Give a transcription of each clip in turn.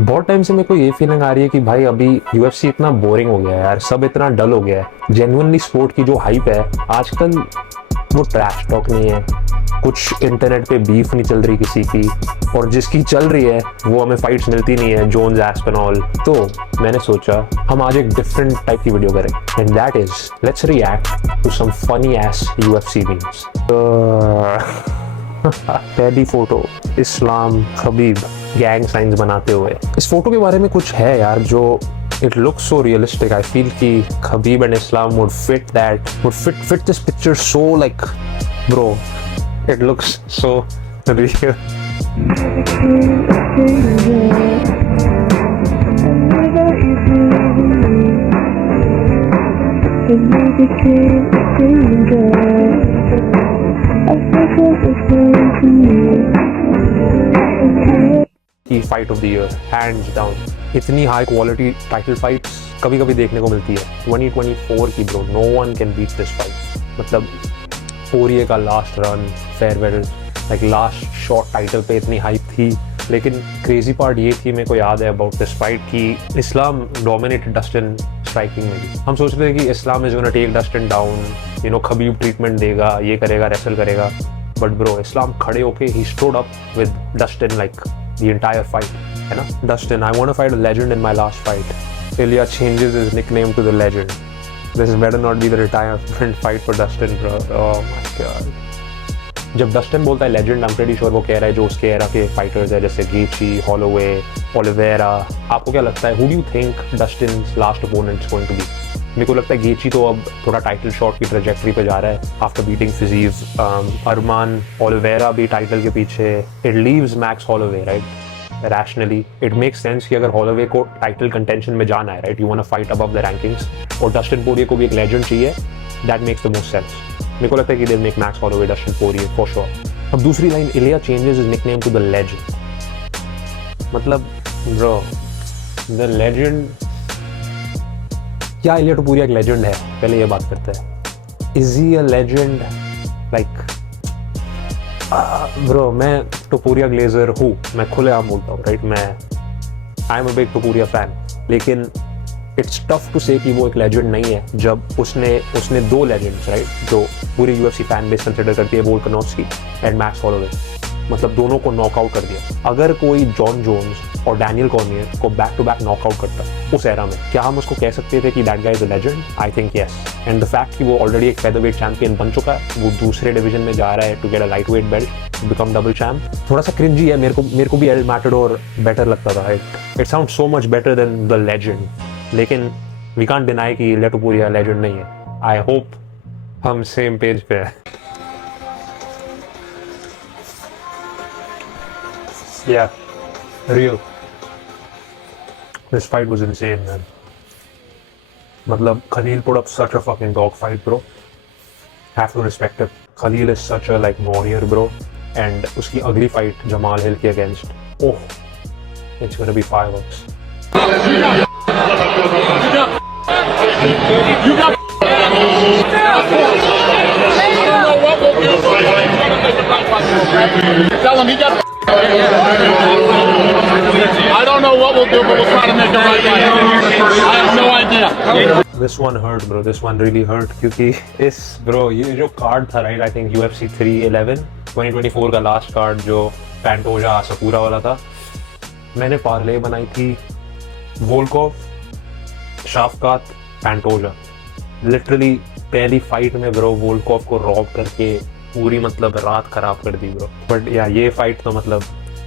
बहुत टाइम से मेरे को ये फीलिंग आ रही है कि भाई अभी यूएफसी इतना बोरिंग हो गया है यार, सब इतना डल हो गया है। जेन्युइनली स्पोर्ट की जो हाइप है आजकल वो ट्रैश टॉक नहीं है, कुछ इंटरनेट पे बीफ नहीं चल रही किसी की, और जिसकी चल रही है वो हमें फाइट्स मिलती नहीं है, जोन्स एस्पिनॉल। तो मैंने सोचा हम आज एक डिफरेंट टाइप की वीडियो करें, and that is let's react to some funny ass UFC memes. पहली photo, Islam Khabib gang signs बनाते हुए। इस फोटो के बारे में कुछ है यार जो it looks so realistic. I feel कि Khabib and Islam would fit this picture so like, bro, it looks so real. की fight of the year hands down. इतनी हाई क्वालिटी टाइटल फाइट्स कभी कभी देखने को मिलती है 2024 की bro, no one can beat this fight. मतलब पोरिये का last run, farewell, like last shot title पे इतनी हाइप थी। लेकिन क्रेजी पार्ट ये थी, मेरे को याद है अबाउट दिस फाइट कि इस्लाम डोमिनेटेड डस्टिन स्ट्राइकिंग में भी। हम सोच रहे थे कि Islam is gonna take Dustin down, you know, Khabib treatment देगा, ये करेगा, रेसल करेगा। बट ब्रो इस्लाम खड़े होके he stood up with Dustin like the entire fight, है ना? Dustin, I want to fight a legend in my last fight. Ilya changes his nickname to the legend. This better not be the retirement fight for Dustin, bro. Oh my god. जब Dustin बोलता है legend, I am pretty sure वो कह रहा है जो उसके era के फाइटर्स है, जैसे गेची, हॉलोवे, ओलिवेरा। आपको क्या लगता है, who do you think Dustin's last opponent is going to be? मेरे को लगता है गेची तो अब थोड़ा टाइटल शॉट की ट्रेजेक्टरी पे जा रहा है after beating Fiziev. Arman, Oliveira भी टाइटल के पीछे। It leaves Max Holloway, right? Rationally it makes sense कि अगर हॉलोवे को टाइटल कंटेंशन में जाना है, right, you want to fight above the rankings, और डस्टिन पोरिये को भी एक लेजेंड चाहिए, that makes the most sense. मेरे को लगता है कि they make Max Holloway Dustin Poirier for sure. अब दूसरी line, Ilia changes his nickname to the legend. मतलब ब्रो द लेजेंड, क्या इलिया टोपुरिया एक लेजेंड है? पहले ये बात करते हैं, is he a legend? Like bro मैं टोपुरिया ग्लेजर हूँ, मैं खुलेआम बोलता हूँ, राइट? मैं I am a big टोपुरिया fan, लेकिन इट्स टफ टू से कि वो एक लेजेंड नहीं है जब उसने दो लेजेंड्स, राइट, जो पूरी यूएफसी फैन बेस कंसिडर करती है, वोल्कानोव्स्की एंड मैक्स हॉलोवे, मतलब दोनों को नॉकआउट कर दिया। अगर कोई जॉन जोन्स और डैनियल कॉर्मियर को बैक टू बैक नॉकआउट करता उस एरा में, क्या हम उसको कह सकते थे कि that guy is a legend? I think yes. And the fact कि वो ऑलरेडी एक फेदरवेट चैंपियन बन चुका है, वो दूसरे डिवीजन में जा रहा है to get a lightweight belt, to become double champ, थोड़ा सा क्रिंजी है। मेरे को भी एल मैटाडोर बेटर लगता था, it sound so much better than the legend. लेकिन वी कांट डिनाई कि इलिया टोपुरिया लेजेंड नहीं है। आई होप हम सेम पेज पे है। Yeah, real. This fight was insane, man. मतलब Khalil put up such a fucking dog fight, bro. Have to respect it. Khalil is such a like warrior, bro. And उसकी अगली fight Jamal Hill के against, oh, it's gonna be fireworks. Tell him he got. I don't know what we'll do, but we'll try to make it right by him. I have no idea. This one hurt, bro. This one really hurt क्योंकि इस bro ये जो card था, right, I think UFC 311 2024 का last card जो पैंटोजा सपूरा वाला था, मैंने पार्ले बनाई थी वोल्कोव, शाफकात, पैंटोजा। लिटरली पहली फाइट में ब्रो वोल्कोव को रॉब करके पूरी मतलब रात खराब कर दी ब्रो। बट या ये फाइट तो मतलब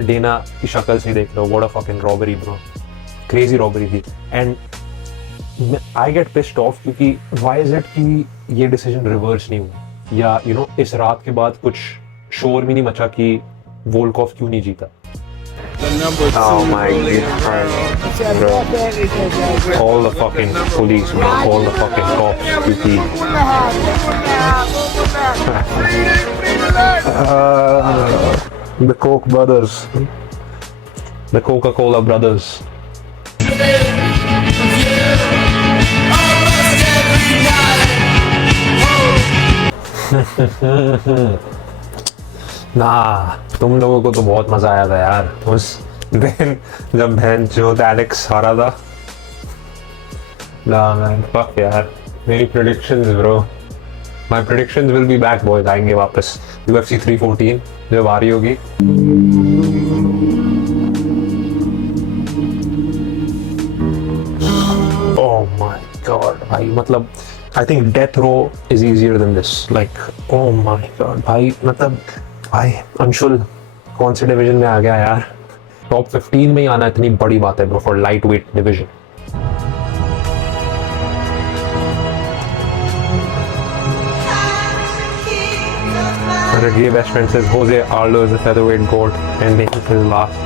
डेना की शक्ल से देख लो, what a fucking robbery bro, crazy robbery थी। And I get pissed off क्योंकि व्हाई इज इट कि ये डिसीजन रिवर्स नहीं हुआ, या यू नो इस रात के बाद कुछ शोर भी नहीं मचा कि वोल्कोव क्यों नहीं जीता। Oh my god, bro. All the fucking police, man. All the fucking cops. क्योंकि the Koch brothers, the Coca-Cola brothers. ना तुम लोगों को तो बहुत मजा आया था यार उस Then जब बहन जो एलेक्स हारा था, nah man, fuck यार, मेरी predictions bro, my predictions will be back boys, आएंगे वापस UFC 314 जब आ रही होगी। Oh my god भाई, मतलब I think death row is easier than this, like oh my god भाई, मतलब भाई अंशुल कौन से डिवीजन में आ गया यार, टॉप 15 में ही आना इतनी बड़ी बात है bro for light weight division. Regia best friend says Jose Aldo is a featherweight gold ending his last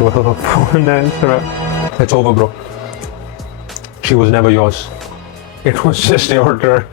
12 opponents. It's over bro, she was never yours, it was just your turn.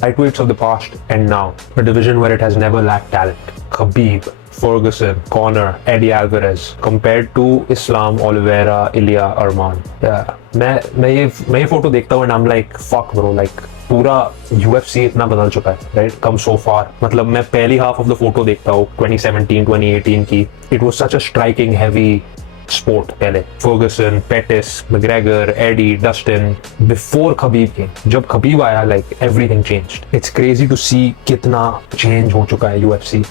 Lightweights of the past and now, a division where it has never lacked talent. Khabib, Ferguson, Conor, Eddie Alvarez, compared to Islam, Oliveira, Ilya, Arman. Yeah, मैं ये photo देखता हूँ and I'm like fuck bro, like पूरा UFC इतना बदल चुका है, right, कम सो फार। मतलब मैं पहली हाफ ऑफ द फोटो देखता हूँ 2017 2018 की, it was such a striking heavy sport पहले, Ferguson, Pettis, McGregor, Eddie, Dustin, before Khabib के। जब खबीब आया like everything changed. It's crazy to see कितना चेंज हो चुका है UFC।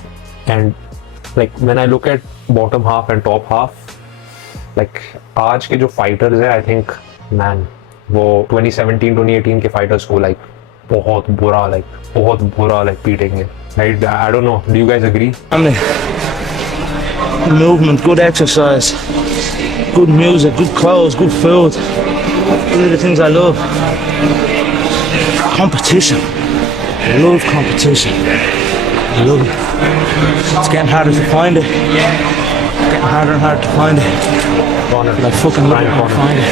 And like when I look at bottom half and top half, like आज के जो फाइटर्स है, आई थिंक मैन वो 2017 2018 के फाइटर्स को लाइक बहुत बुरा पीटेंगे, right? I don't know, do you guys agree? Movement, good exercise, good music, good clothes, good food. These are the things I love. Competition. I love competition. I love it. It's getting harder to find it. Getting harder and harder to find it. But I fucking love it when I find it.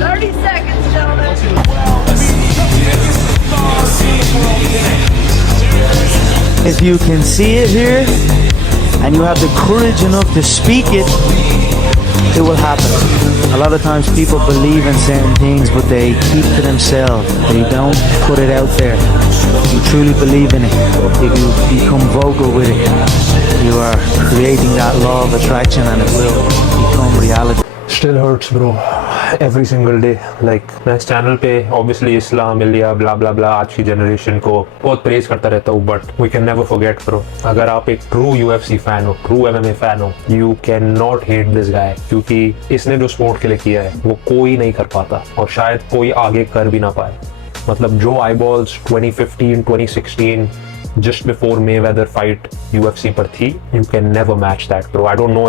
30 seconds, gentlemen. If you can see it here and you have the courage enough to speak it, it will happen. A lot of times people believe in certain things but they keep to themselves. They don't put it out there. You truly believe in it. If you become vocal with it, you are creating that law of attraction and it will become reality. Still hurts bro, every single day. Like मैं इस channel पे obviously इस्लाम, इलिया, ब्ला ब्ला ब्ला आज की generation को बहुत praise करता रहता हूँ, but we can never forget bro, अगर आप एक true UFC fan हो, true MMA fan हो, you cannot hate this guy, क्योंकि इसने जो स्पोर्ट के लिए किया है वो कोई नहीं कर पाता और शायद कोई आगे कर भी ना पाए। मतलब जो eyeballs 2015 2016 just before Mayweather fight UFC पर थी, you can never match that bro. I don't know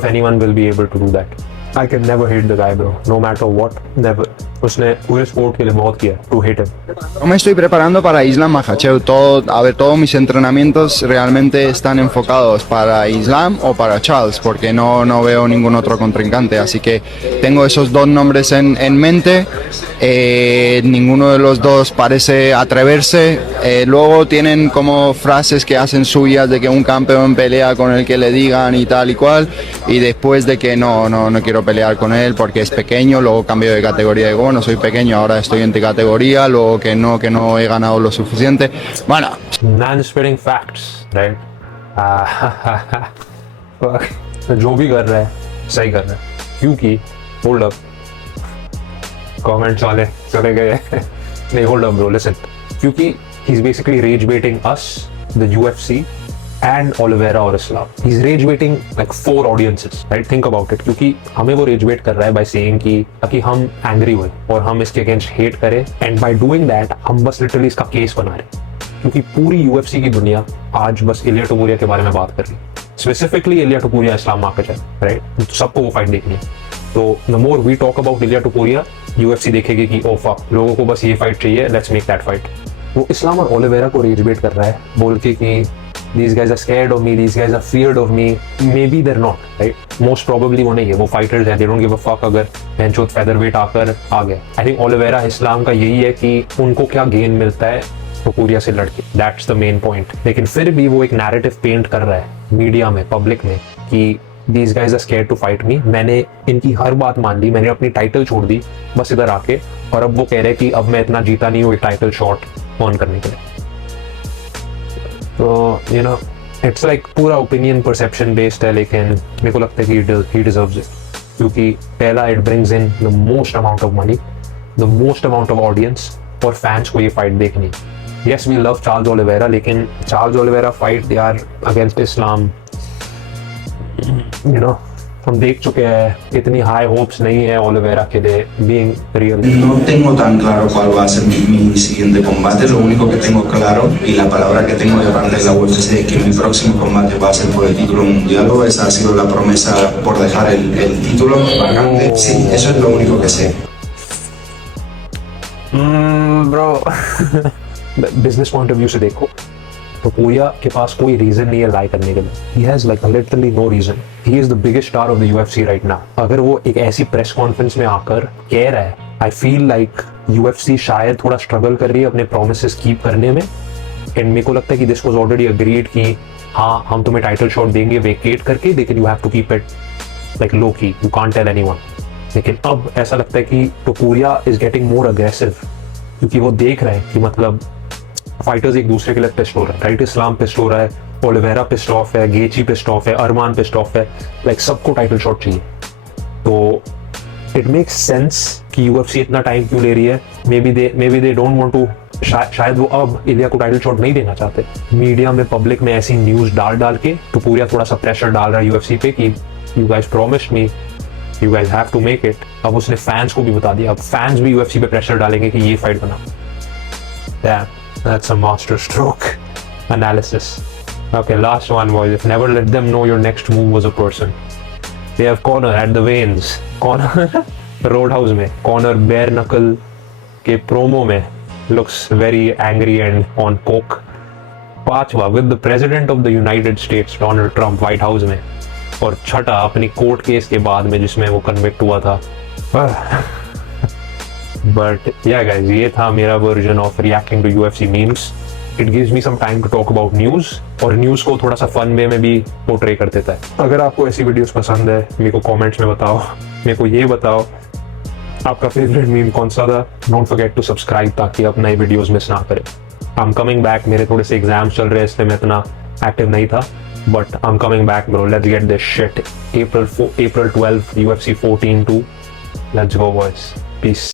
if anyone will be able to do that. I can never hate the guy bro, no matter what, never. उसने पूरे sport के लिए बहुत किया to hate him. Yo me estoy preparando para Islam Makhachev. Todos mis entrenamientos realmente están enfocados para Islam o para Charles, porque no veo ningún otro contrincante. Así que tengo esos dos nombres en mente. Ninguno de los dos parece atreverse. Luego tienen como frases que hacen suyas de que un campeón pelea con el que le digan y tal y cual. Y después de que no quiero pelear con él porque es pequeño, luego cambio de categoría. Digo, bueno, soy pequeño, ahora estoy en categoría, luego que no he ganado lo suficiente. Bueno. Man spitting facts, right? जो भी कर रहा है सही कर रहा है, क्योंकि होल्ड अप, कमेंट्स वाले चले गए नहीं, होल्ड अप ब्रो, लिसन, क्योंकि he is basically rage baiting us, the UFC and Oliveira or Islam. He's rage baiting like 4 audiences, right? Think about it. क्योंकि हमें वो rage bait कर रहा है by saying कि हम angry हुए और हम इसके against hate करें, and by doing that हम बस literally इसका case बना रहे हैं, क्योंकि पूरी UFC की दुनिया आज बस इलिया टोपुरिया के बारे में बात कर रही है, स्पेसिफिकली इलिया टोपुरिया, इस्लाम माखाचेव, राइट? तो सबको वो फाइट देखनी है। तो the more we talk about Iliya टोपुरिया, UFC देखेगी कि ओ फक, लोगों को बस ये फाइट चाहिए, let's make that fight. वो इस्लाम और ओलिवेरा को रेज बेट कर रहा है बोल के कि these guys are scared of me, these guys are feared of me. Maybe they're not, right? Most probably वो नहीं है, वो fighters हैं, they don't give a fuck अगर बेंचोट featherweight आकर आ गए। I think Oliveira इस्लाम का यही है कि उनको क्या गेन मिलता है टोपुरिया से लड़के, that's the main point. लेकिन फिर भी वो एक narrative paint कर रहा है मीडिया में, पब्लिक में, कि these guys are scared to fight me. मैंने इनकी हर बात मान ली, मैंने अपनी टाइटल छोड़ दी बस इधर आके, और अब वो कह रहे हैं कि अब मैं इतना जीता नहीं हूँ एक टाइटल शॉट ऑन करने के लिए। तो you know, इट्स लाइक पूरा ओपिनियन परसेप्शन बेस्ड है, लेकिन मेरे को लगता है कि ही डिजर्व्स इट, क्योंकि पहला it brings in the most amount of money, the most amount of audience, और फैंस को ये फाइट देखनी। Yes we love Charles Oliveira, लेकिन Charles Oliveira fight they are against Islam, you know हम देख चुके हैं, इतनी हाई होप्स नहीं है ओलिवेरा के लिए being real. No tengo tan claro cuál va a ser mi siguiente combate. Lo único que tengo claro y la palabra que tengo de parte de la UFC es que mi próximo combate va a ser por el título mundial. Esa ha sido la promesa por dejar el título vacante. Sí, eso es lo único que sé. Bro, business point of view से देखो तो पूरिया के पास कोई reason नहीं है लाई करने के लिए। He has like literally no reason. He is the biggest star of the UFC right now. अगर वो एक ऐसी प्रेस कॉन्फ्रेंस में आकर कह रहा है, आई फील लाइक यूएफसी शायद थोड़ा स्ट्रगल कर रही है अपने प्रोमिसेस कीप करने में। एंड मेरे को लगता है कि दिस वाज ऑलरेडी अग्रीड कि हाँ हम तुम्हें टाइटल शॉट देंगे वेकेट करके, लेकिन you have to keep it like low key, you can't tell anyone. लेकिन अब ऐसा लगता है कि टोपुरिया इज गेटिंग मोर अग्रेसिव, क्योंकि वो देख रहे हैं कि मतलब फाइटर्स एक दूसरे के लिए पिस्ट हो रहा है। राइट, इस्लाम पिस्ट हो रहा है, ओलिवेरा पिस्ट ऑफ है, गेची पिस्ट ऑफ है, अरमान पिस्ट ऑफ है, लाइक सबको टाइटल शॉट चाहिए। तो इट मेक्स सेंस कि यूएफसी इतना टाइम क्यों ले रही है। Maybe they don't want to, शायद वो अब इलिया को टाइटल शॉट नहीं देना चाहते। मीडिया में, पब्लिक में ऐसी न्यूज डाल के तो पूरा थोड़ा सा प्रेशर डाल रहा है यूएफसी पे कि you guys promised me, you guys have to make it. अब उसने फैंस को भी बता दिया, अब फैंस भी यूएफसी पे प्रेशर डालेंगे कि ये फाइट बना। That's a master stroke analysis. Okay, last one, boys. If never let them know your next move was a person. They have Conor at the veins. Conor Roadhouse में Conor bare knuckle के promo में looks very angry and on coke. पांचवा with the president of the United States Donald Trump White House में, और छठा अपनी court case के बाद में जिसमें वो कन्विक्ट हुआ था। But yeah guys, ये था मेरा version of reacting to UFC memes. It gives me some time to talk about news, और news को थोड़ा सा फन वे में भी पोर्ट्रे कर देता है। अगर आपको ऐसी वीडियोस पसंद है मेरे को कमेंट्स में बताओ, मेरे को ये बताओ आपका फेवरेट मीम कौन सा था। डोंट फॉरगेट टू सब्सक्राइब ताकि आप नए वीडियोस मिस ना करें। आई एम कमिंग बैक, मेरे थोड़े से एग्जाम्स चल रहे हैं इसलिए मैं इतना एक्टिव नहीं था, but I am coming back bro. Let's get this shit. April 12 UFC 14 2, let's go boys, piece.